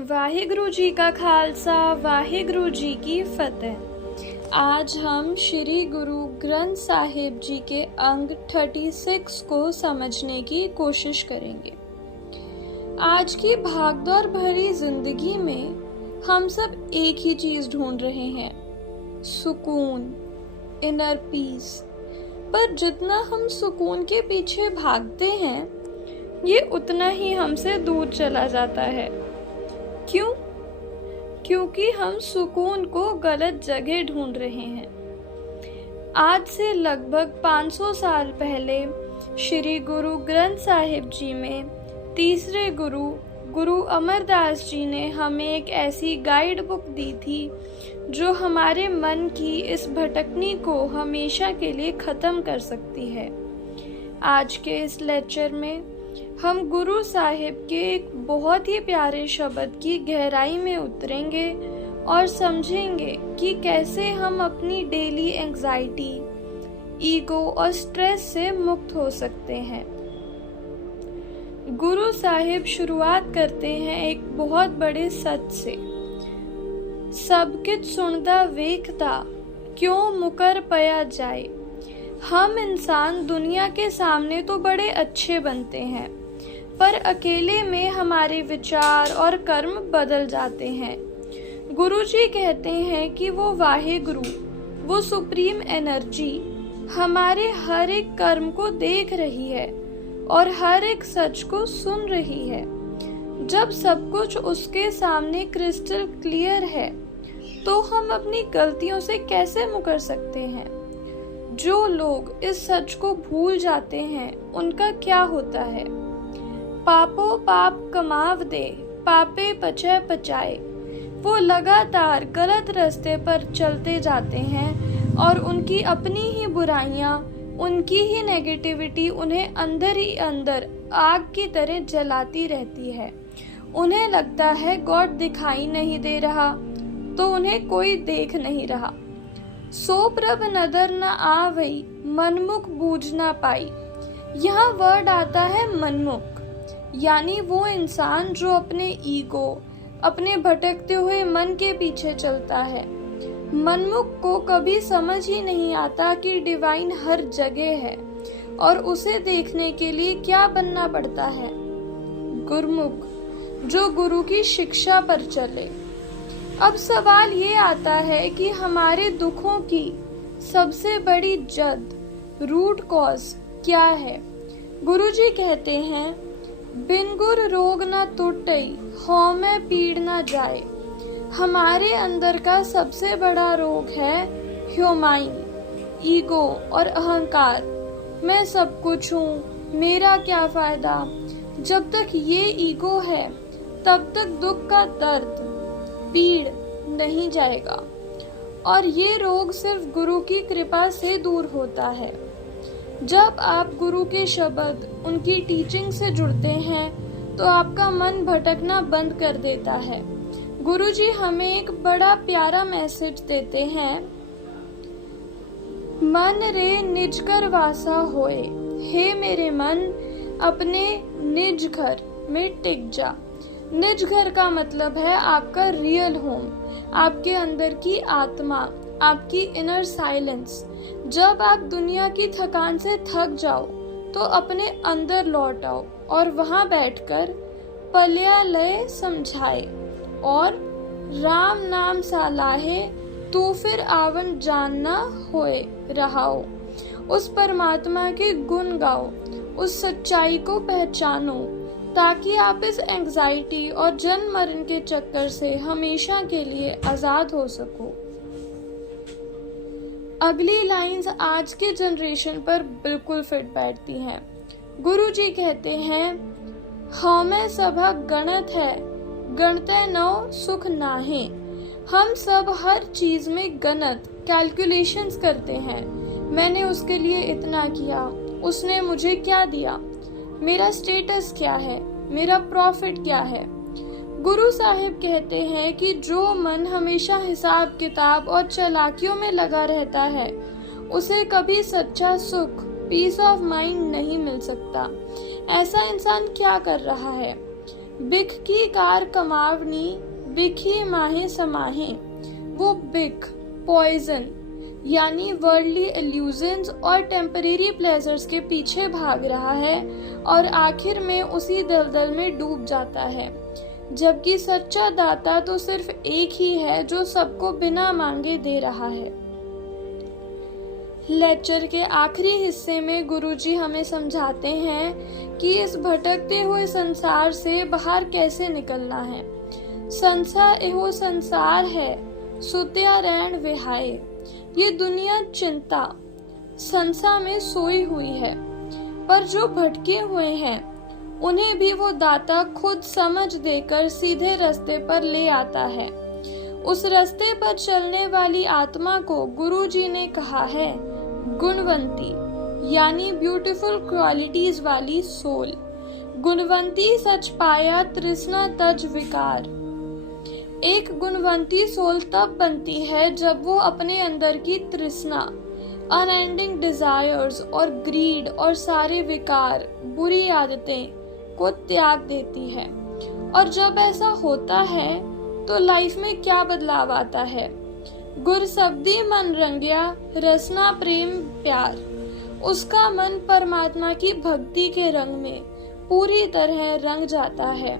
वाहिगुरु जी का खालसा वाहिगुरु जी की फतेह। आज हम श्री गुरु ग्रंथ साहिब जी के अंग 36 को समझने की कोशिश करेंगे। आज की भागदौड़ भरी जिंदगी में हम सब एक ही चीज ढूंढ रहे हैं, सुकून, इनर पीस। पर जितना हम सुकून के पीछे भागते हैं, ये उतना ही हमसे दूर चला जाता है। क्यों? क्योंकि हम सुकून को गलत जगह ढूंढ रहे हैं। आज से लगभग 500 साल पहले श्री गुरु ग्रंथ साहिब जी में तीसरे गुरु अमरदास जी ने हमें एक ऐसी गाइड बुक दी थी जो हमारे मन की इस भटकनी को हमेशा के लिए खत्म कर सकती है। आज के इस लेक्चर में हम गुरु साहिब के एक बहुत ही प्यारे शब्द की गहराई में उतरेंगे और समझेंगे कि कैसे हम अपनी डेली एंजाइटी, ईगो और स्ट्रेस से मुक्त हो सकते हैं। गुरु साहिब शुरुआत करते हैं एक बहुत बड़े सच से। सब किछ सुनदा वेखदा क्यों मुकर पया जाए। हम इंसान दुनिया के सामने तो बड़े अच्छे बनते हैं, पर अकेले में हमारे विचार और कर्म बदल जाते हैं। गुरुजी कहते हैं कि वो वाहिगुरु, वो सुप्रीम एनर्जी हमारे हर एक कर्म को देख रही है और हर एक सच को सुन रही है। जब सब कुछ उसके सामने क्रिस्टल क्लियर है, तो हम अपनी गलतियों से कैसे मुकर सकते हैं? जो लोग इस सच को भूल जाते हैं, उनका क्या होता है? पापो पाप कमाव दे, पापे पचे पचाए। वो लगातार गलत रास्ते पर चलते जाते हैं और उनकी अपनी ही बुराइयां, उनकी ही नेगेटिविटी उन्हें अंदर ही अंदर आग की तरह जलाती रहती है। उन्हें लगता है गॉड दिखाई नहीं दे रहा, तो उन्हें कोई देख नहीं रहा। सो प्रभ नदर न आवई, मनमुख बूझ ना पाई। यहाँ वर्ड आता है मनमुख, यानी वो इंसान जो अपने ईगो, अपने भटकते हुए मन के पीछे चलता है। मनमुख को कभी समझ ही नहीं आता कि डिवाइन हर जगह है और उसे देखने के लिए क्या बनना पड़ता है। गुरमुख, जो गुरु की शिक्षा पर चले। अब सवाल ये आता है कि हमारे दुखों की सबसे बड़ी जद, रूट कॉज क्या है? गुरुजी कहते हैं, बिन गुर रोग न टूटई, हौ में पीड़ न जाए। हमारे अंदर का सबसे बड़ा रोग है ह्यूमाइन, ईगो और अहंकार। मैं सब कुछ हूँ, मेरा क्या फायदा? जब तक ये ईगो है, तब तक दुख का दर्द, पीड़ नहीं जाएगा। और ये रोग सिर्फ गुरु की कृपा से दूर होता है। जब आप गुरु के शब्द, उनकी टीचिंग से जुड़ते हैं, तो आपका मन भटकना बंद कर देता है। गुरुजी हमें एक बड़ा प्यारा मैसेज देते हैं, मन रे निज घर वासा होए। हे मेरे मन, अपने निज घर में टिक जा। निज घर का मतलब है आपका रियल होम, आपके अंदर की आत्मा, आपकी इनर साइलेंस। जब आप दुनिया की थकान से थक जाओ, तो अपने अंदर लौट आओ और वहां बैठकर पल्यालय समझाए और राम नाम सालाहे, तू फिर आवन जानना होए रहाओ। उस परमात्मा के गुण गाओ, उस सच्चाई को पहचानो, ताकि आप इस एंजाइटी और जन्म मरण के चक्कर से हमेशा के लिए आजाद हो सको। अगली लाइंस आज के जनरेशन पर बिल्कुल फिट बैठती हैं। गुरुजी कहते हैं, हमें सभा गणत है, गणते नौ सुख नाहे। हम सब हर चीज में गणत, कैलकुलेशंस करते हैं। मैंने उसके लिए इतना किया, उसने मुझे क्या दिया, मेरा स्टेटस क्या है, मेरा प्रॉफिट क्या है। गुरु साहिब कहते हैं कि जो मन हमेशा हिसाब किताब और चालाकियों में लगा रहता है, उसे कभी सच्चा सुख, पीस ऑफ माइंड नहीं मिल सकता। ऐसा इंसान क्या कर रहा है? बिख की कार कमावनी, बिखी माहे समाहे। वो बिख पॉइजन यानी वर्ल्डली इल्यूजन्स और टेम्परेरी प्लेजर्स के पीछे भाग रहा है और आखिर में उसी दलदल में डूब जाता है, जबकि सच्चा दाता तो सिर्फ एक ही है जो सबको बिना मांगे दे रहा है। लेक्चर के आखिरी हिस्से में गुरुजी हमें समझाते हैं कि इस भटकते हुए संसार से बाहर कैसे निकलना है। संसा एहो संसार है, सुत्या रैन विहाय। ये दुनिया चिंता संसा में सोई हुई है, पर जो भटके हुए हैं उन्हें भी वो दाता खुद समझ देकर सीधे रास्ते पर ले आता है। उस रास्ते पर चलने वाली आत्मा को गुरुजी ने कहा है गुणवंती यानी ब्यूटीफुल क्वालिटीज वाली सोल। गुणवंती सच पाया तृष्णा तज विकार। एक गुणवंती सोल तब बनती है जब वो अपने अंदर की तृष्णा, अनएंडिंग डिजायर्स और ग्रीड और सारे विकार, बुरी आदतें को त्याग देती है। और जब ऐसा होता है तो लाइफ में क्या बदलाव आता है? गुर शब्दी मन रंग्या, रसना प्रेम प्यार। उसका मन परमात्मा की भक्ति के रंग में पूरी तरह रंग जाता है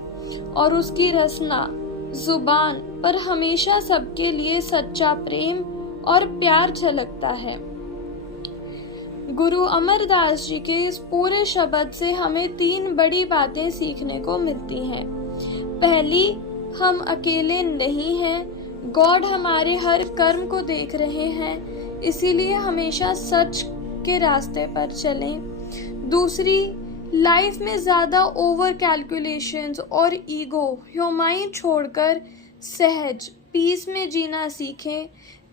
और उसकी रसना जुबान पर हमेशा सबके लिए सच्चा प्रेम और प्यार झलकता है। गुरु अमरदास जी के इस पूरे शब्द से हमें 3 बड़ी बातें सीखने को मिलती हैं। पहली, हम अकेले नहीं हैं, गॉड हमारे हर कर्म को देख रहे हैं, इसीलिए हमेशा सच के रास्ते पर चलें। दूसरी, लाइफ में ज़्यादा ओवर कैलकुलेशंस और ईगो ह्यूमाई छोड़कर सहज पीस में जीना सीखें।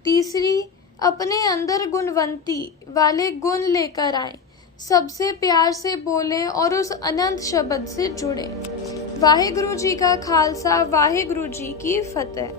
तीसरी, अपने अंदर गुणवंती वाले गुण लेकर आएं, सबसे प्यार से बोलें और उस अनंत शब्द से जुड़ें। वाहिगुरु जी का खालसा, वाहिगुरु जी की फतेह।